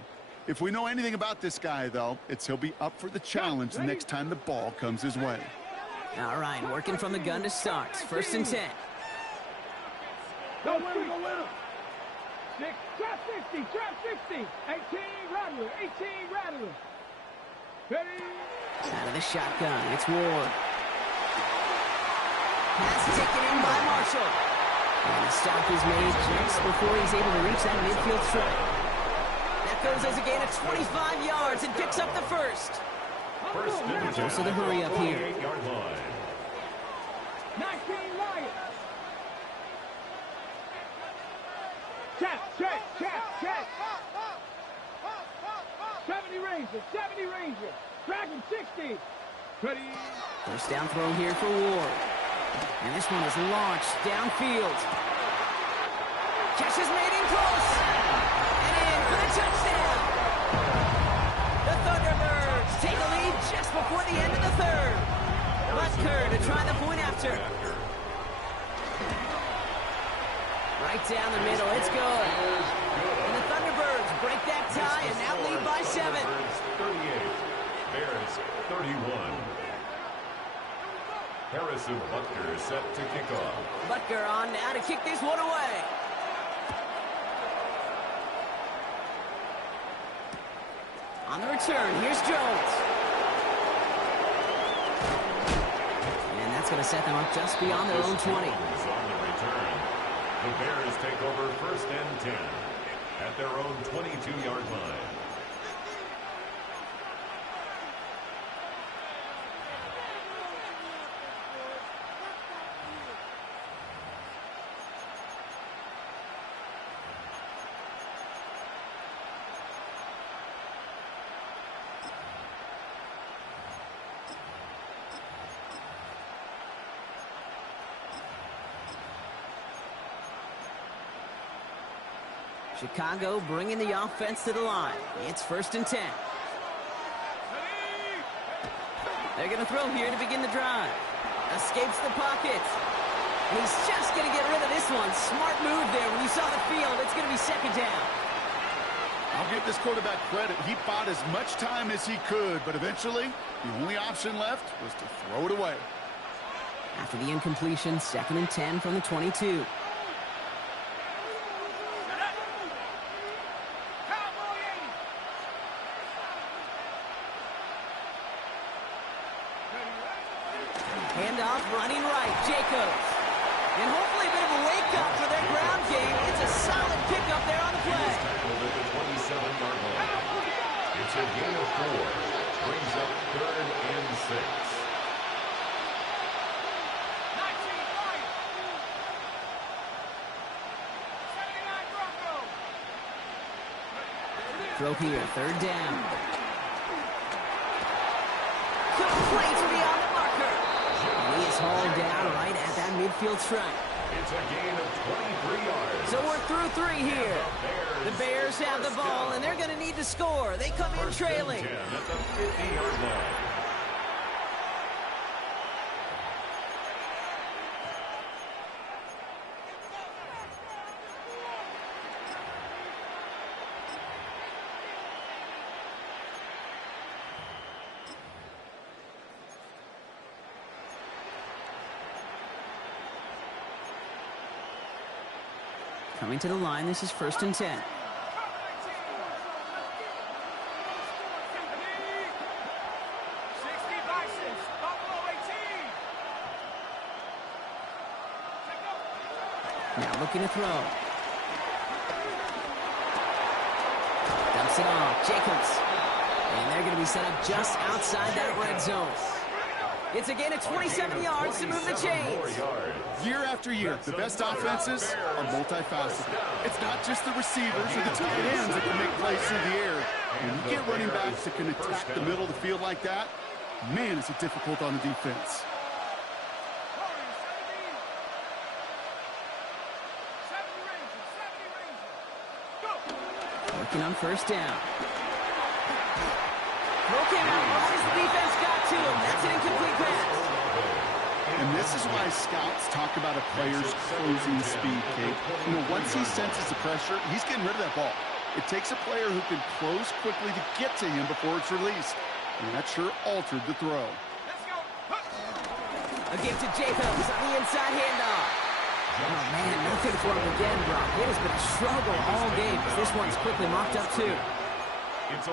If we know anything about this guy, though, it's he'll be up for the challenge the next time the ball comes his way. All right, working from the gun to start. 1st and 10. Go win him, go win him. 6, trap 60, trap 60. 18, Rattler, 18, Rattler. Ready? Out of the shotgun, it's Ward. Pass taken in by Marshall. And the stop is made just before he's able to reach that midfield strike. That goes as a gain of 25 yards and picks up the first. Also the hurry up here. 48-yard line. 19, Lions. Check. 70 Ranger, 70 Ranger. Dragon 60. Ready? First down throw here for Ward. And this one is launched downfield. Catch is made in close. And in for the touchdown. The Thunderbirds take a lead just before the end of the 3rd. Butker to try the point after. Right down the middle, it's good. And the Thunderbirds break that tie and now lead by 7. 38, Bears 31. Harrison Butker set to kick off. Butker on now to kick this one away. On the return, here's Jones. And that's going to set them up just beyond their own 20. On the return. The Bears take over 1st and 10 at their own 22-yard line. Chicago bringing the offense to the line. It's 1st and 10. They're going to throw here to begin the drive. Escapes the pocket. And he's just going to get rid of this one. Smart move there. When you saw the field, it's going to be 2nd down. I'll give this quarterback credit. He bought as much time as he could, but eventually the only option left was to throw it away. After the incompletion, 2nd and 10 from the 22. Handoff, running right, Jacobs. And hopefully a bit of a wake-up for their ground game. It's a solid pickup there on the play. Tackled at the 27-yard line. It's a gain of 4. Brings up 3rd and 6. Throw here, 3rd down. Complete beyond the marker. And he is hauled down right at that midfield stripe. It's a gain of 23 yards. So we're through 3 here. The Bears have the ball, and they're going to need to score. They come in trailing. 10 at the 50-yard line. Coming to the line, this is 1st and 10. Now looking to throw. Dumps it off, Jacobs. And they're going to be set up just outside that red zone. It's a gain of 27 yards to move the chains. Year after year, the best offenses are multifaceted. It's not just the receivers or the tight ends that can make plays through the air. When you get running backs that can attack the middle of the field like that, man, is it difficult on the defense. Working on 1st down. Throw came out right as the defense got to him. That's an incomplete pass. And this is why scouts talk about a player's closing speed, Kate. You know, once he senses the pressure, he's getting rid of that ball. It takes a player who can close quickly to get to him before it's released. And that sure altered the throw. A give to Jacobs on the inside handoff. Oh, man, nothing for him again, Brock. It has been a struggle all game. This one's quickly mocked up, too.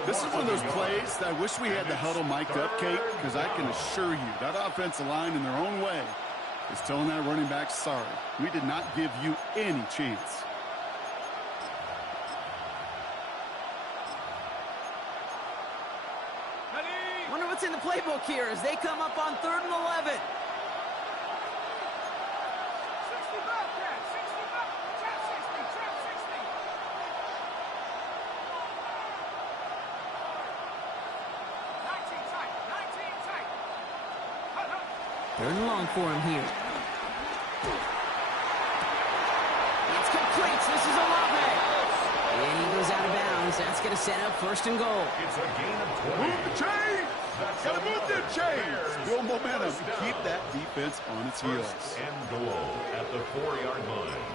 This is one of those plays that I wish we had the huddle mic'd up, Kate, because I can assure you that offensive line in their own way is telling that running back, sorry, we did not give you any chance. Wonder what's in the playbook here as they come up on 3rd and 11. Third and long for him here. It's complete. This is Olave. And he goes out of bounds. That's going to set up 1st and goal. It's a gain of 20. Move the chains! Gotta move the chains! Build momentum. Keep that defense on its heels. 1st and goal at the 4-yard line.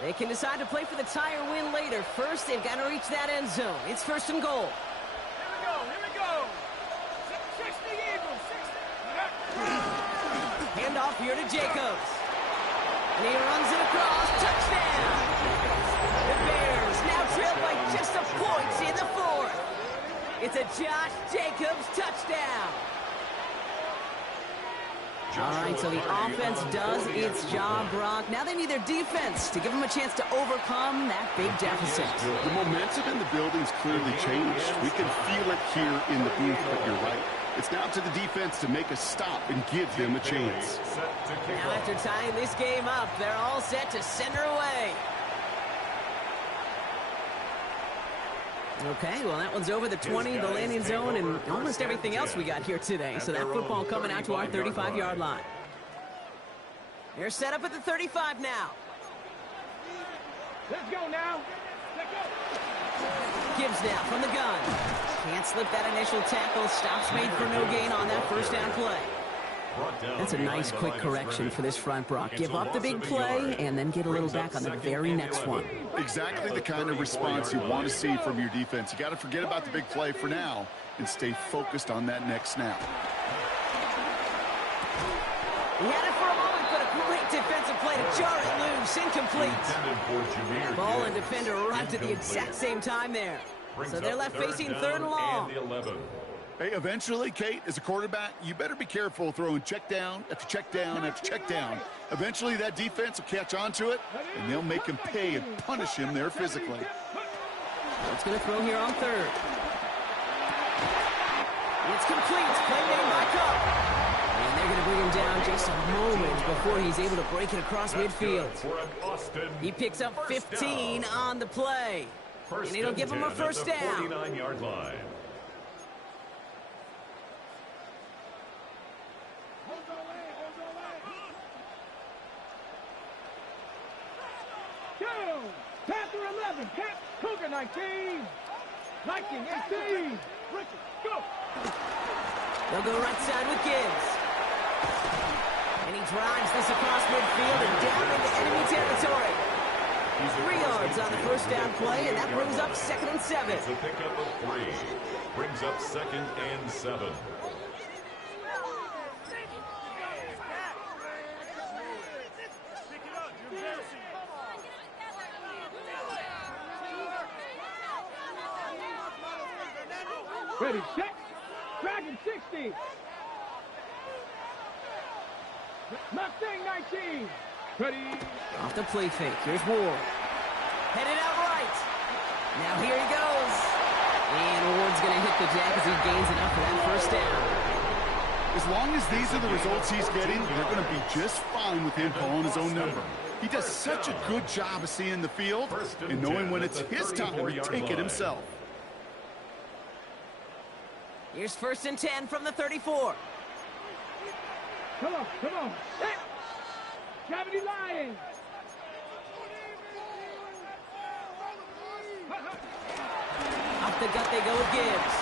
They can decide to play for the tie or win later. First, they've got to reach that end zone. It's 1st and goal. Here we go. 60 Eagles, 60. Handoff here to Jacobs. And he runs it across. Touchdown! The Bears now trailed by just a point in the 4th. It's a Josh Jacobs touchdown. All right, so the offense does its job, Brock. Now they need their defense to give them a chance to overcome that big deficit. The momentum in the building's clearly changed. We can feel it here in the booth, but you're right. It's now to the defense to make a stop and give them a chance. Now after tying this game up, they're all set to send her away. Okay, well, that one's over the 20, the landing zone, and almost everything else we got here today. So that football coming out to our 35-yard line. They're set up at the 35 now. Let's go now. Let's go. Gibbs now from the gun. Can't slip that initial tackle. Stops made for no gain on that first down play. That's a nice quick correction for this front, Brock. Give up the big play and then get a little back on the very next one. Exactly the kind of response you want to see from your defense. You got to forget about the big play for now and stay focused on that next snap. He had it for a moment, but a great defensive play to jar it loose. Incomplete. Ball and defender arrived at the exact same time there. So they're left facing third and long. Hey, eventually, Kate, as a quarterback, you better be careful throwing check down after check down after check down. Eventually, that defense will catch on to it, and they'll make him pay and punish him there physically. It's going to throw here on third. It's complete. Play made by Cup. And they're going to bring him down just a moment before he's able to break it across midfield. He picks up 15 on the play. And it'll give him a first down. 49-yard line. Panther 11, Cougar 19, Viking 18, go! They'll go right side with Gibbs. And he drives this across midfield and down into enemy territory. 3 yards on the first down play, and that brings up 2nd and 7. It's a pickup of 3. Brings up 2nd and 7. Ready, set, Dragon 60. Mustang 19. Ready. Off the play fake. Here's Ward. Headed out right. Now here he goes. And Ward's going to hit the deck as he gains enough for that first down. As long as these are the results he's getting, they're going to be just fine with him calling his own number. He does such a good job of seeing the field and knowing when it's his time to take it himself. Here's 1st and 10 from the 34. Come on, come on. Set. Gravity Lion. Off the gut they go with Gibbs.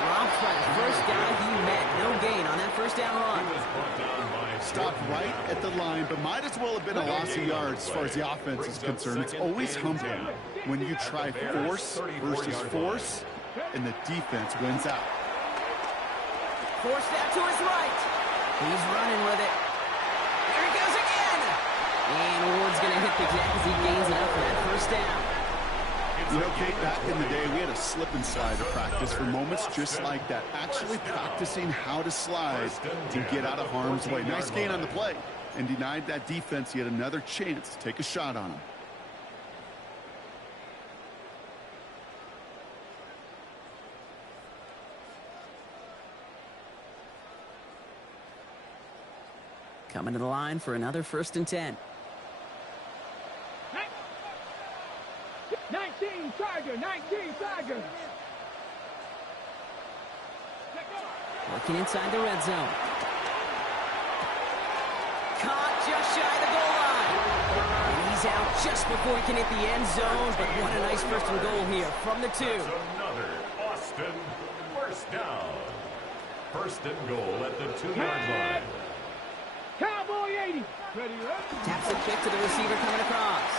Drops by the first guy he met. No gain on that first down run. Stopped right at the line, but might as well have been a loss of yards as far as the offense is concerned. It's always humbling when you try force versus force, and the defense wins out. Forced out to his right. He's running with it. Here he goes again. And Ward's going to hit the deck as he gains it up for that first down. You know, Kate, back in the day, we had a slip and slide to practice for moments just like that. Actually practicing how to slide to get out of harm's way. Nice gain on the play, and denied that defense yet another chance to take a shot on him. Coming to the line for another 1st and 10. 19 Tiger, 19 Tiger. Working inside the red zone. Caught just shy of the goal line. And he's out just before he can hit the end zone. But what a nice 1st and goal here from the 2. Another Austin first down. 1st and goal at the 2-yard line. Cowboy 80. Ready, Taps a kick to the receiver coming across.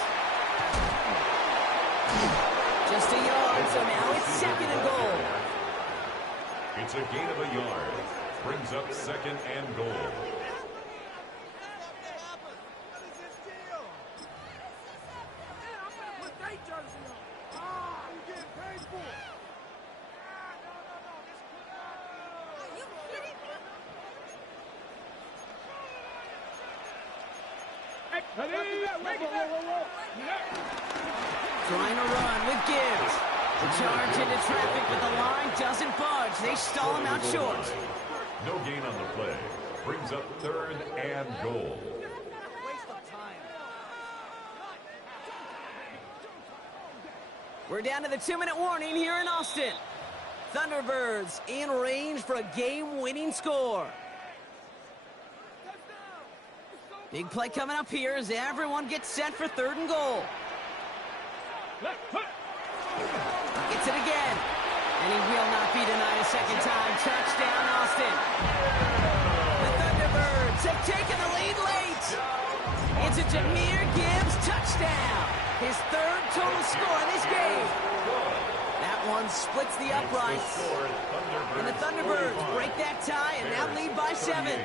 Just a yard, so now it's 2nd and goal. It's a gain of a yard. Brings up 2nd and goal. Trying to run with Gibbs. The charge into traffic, but the line doesn't budge. They stall him out short. No gain on the play. Brings up 3rd and goal. We're down to the 2-minute warning here in Austin. Thunderbirds in range for a game-winning score. Let's go! Big play coming up here as everyone gets set for 3rd and goal. Gets it again. And he will not be denied a second time. Touchdown, Austin. The Thunderbirds have taken the lead late. It's a Jahmyr Gibbs touchdown. His 3rd total score in this game. That one splits the uprights. And the Thunderbirds break that tie and now lead by 7.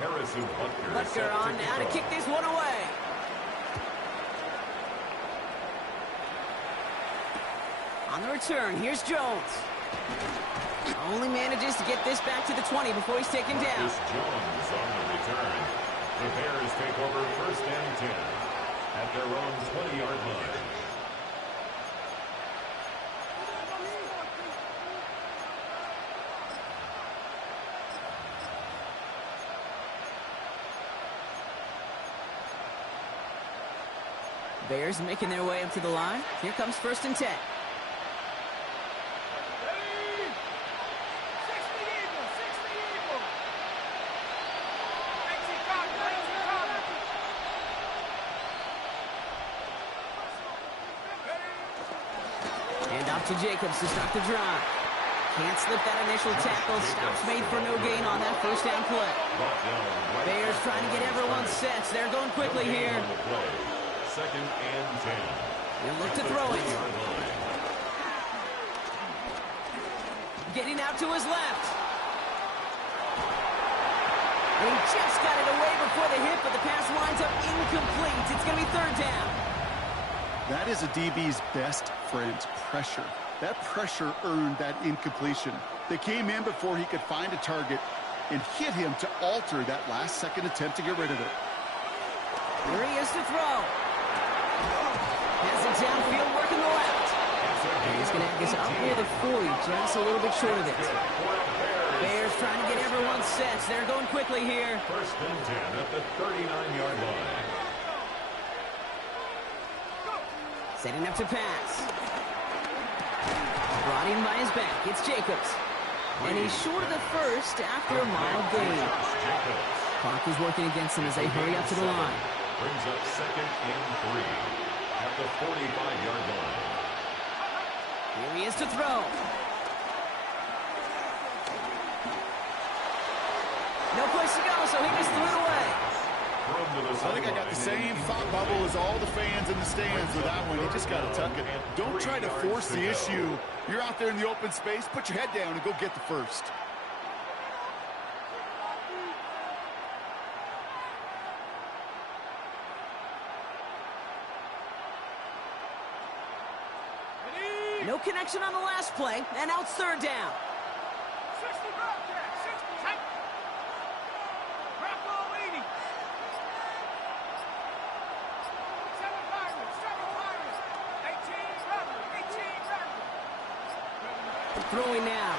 Harrison Butker on now to kick this one away. On the return, here's Jones. Only manages to get this back to the 20 before he's taken down. Jones on the return. The Bears take over 1st and 10 at their own 20-yard line. Bears making their way up to the line. Here comes 1st and 10. To Jacobs to start the drive. Can't slip that initial tackle. Stops made for no gain on that 1st down play. Bears trying to get everyone set. They're going quickly here. 2nd and 10. He'll look to throw it. Getting out to his left. And he just got it away before the hit, but the pass winds up incomplete. It's going to be 3rd down. That is a DB's best friend, pressure. That pressure earned that incompletion. They came in before he could find a target and hit him to alter that last-second attempt to get rid of it. Here he is to throw. Has it downfield, working the left. And he's going to have this up near the 40, just a little bit short of it. Bears trying to get everyone set. They're going quickly here. 1st and 10 at the 39-yard line. Setting up to pass. Brought in by his back. It's Jacobs. And he's short of the 1st after a mild gain. Clock is working against him as they hurry up to the line. Brings up 2nd and 3 at the 45-yard line. Here he is to throw. No place to go, so he just threw it away. I think I got the same thought bubble as all the fans in the stands with that one. You just got to tuck it. Don't try to force the issue. You're out there in the open space. Put your head down and go get the 1st. No connection on the last play, and now it's 3rd down. 60 Bobcat, 60 tight. Drop ball 80. 7 Pirates, 18 Rebels, 18 Rebels. Throwing now.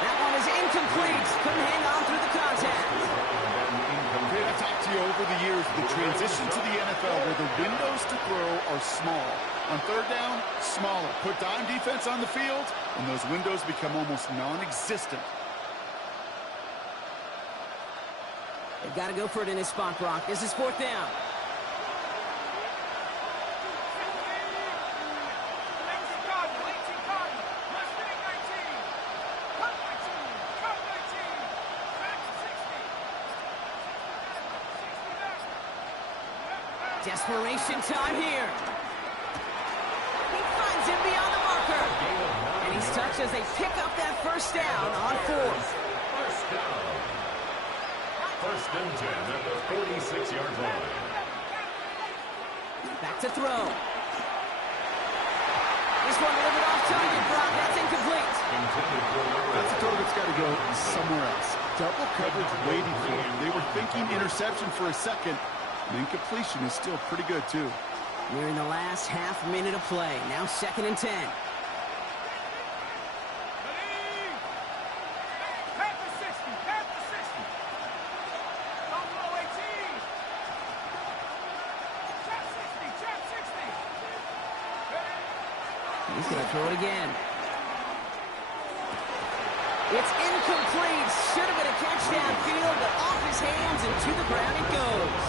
That one is incomplete. Couldn't hang on through the contact. Okay, I've talked to you over the years, the transition to the NFL where the windows to throw are small. On 3rd down, smaller. Put dime defense on the field, and those windows become almost non-existent. They've got to go for it in his spot, Brock. This is 4th down. Desperation time here. He finds him beyond the marker. And he's touched as they pick up that 1st down on 4th. 1st down. 1st and 10 at the 46-yard line. Back to throw. This one delivered off target, Brock. That's incomplete. That's a throw that's got to go somewhere else. Double coverage waiting for him. They were thinking interception for a second. And incompletion is still pretty good, too. We're in the last half minute of play. Now 2nd and 10. He's going to throw it again. It's incomplete. Should have been a catch downfield, but off his hands and to the ground it goes.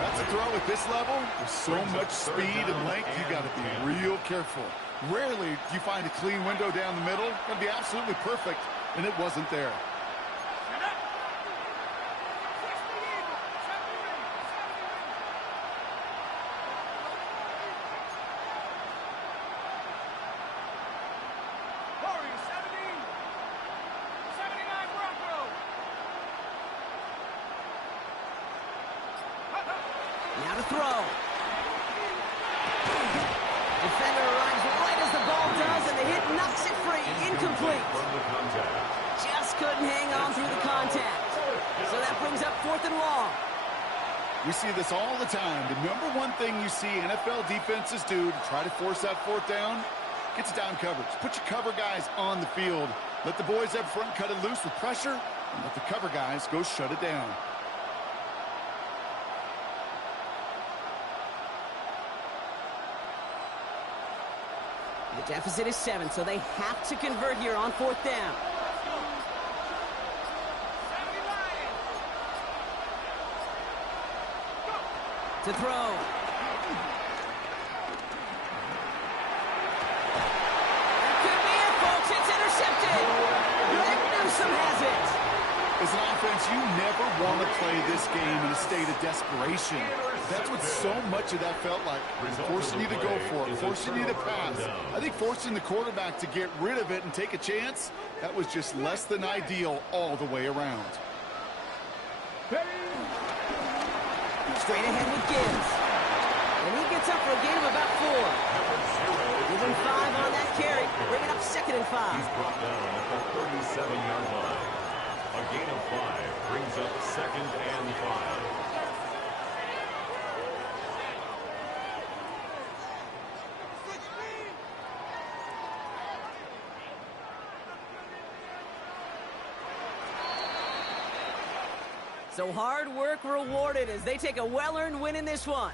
That's a throw at this level. With so much speed and length, you got to be real careful. Rarely do you find a clean window down the middle. It's going to be absolutely perfect, and it wasn't there. Now to throw. Defender arrives right as the ball does, and the hit knocks it free. Incomplete. Just couldn't hang on through the contact. So that brings up 4th and long. We see this all the time. The number one thing you see NFL defenses do to try to force that 4th down, gets down coverage. Put your cover guys on the field. Let the boys up front cut it loose with pressure, and let the cover guys go shut it down. The deficit is 7, so they have to convert here on 4th down. To throw. That could be it, folks. It's intercepted. Greg Newsome has it. As an offense, you never want to play this game in a state of desperation. That's what so much of that felt like. Forcing you to go for it, forcing you to pass. I think forcing the quarterback to get rid of it and take a chance, that was just less than ideal all the way around. Straight ahead with Gibbs. And he gets up for a gain of about 4. Give him 5 on that carry. Bring it up 2nd and 5. He's brought down at the 37-yard line. A gain of 5 brings up 2nd and 5. So hard work rewarded as they take a well-earned win in this one.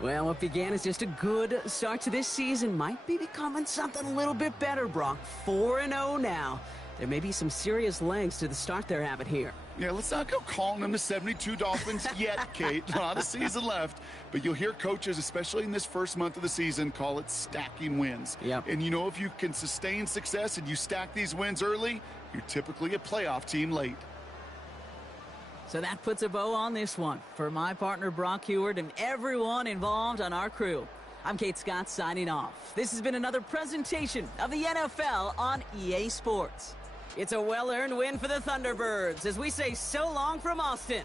Well, what began as just a good start to this season might be becoming something a little bit better, Brock. 4-0 now. There may be some serious legs to the start they're having here. Yeah, let's not go calling them the 72 Dolphins yet, Kate. A lot of season left. But you'll hear coaches, especially in this first month of the season, call it stacking wins. Yep. And you know, if you can sustain success and you stack these wins early, you're typically a playoff team late. So that puts a bow on this one. For my partner, Brock Heward, and everyone involved on our crew, I'm Kate Scott signing off. This has been another presentation of the NFL on EA Sports. It's a well-earned win for the Thunderbirds as we say so long from Austin.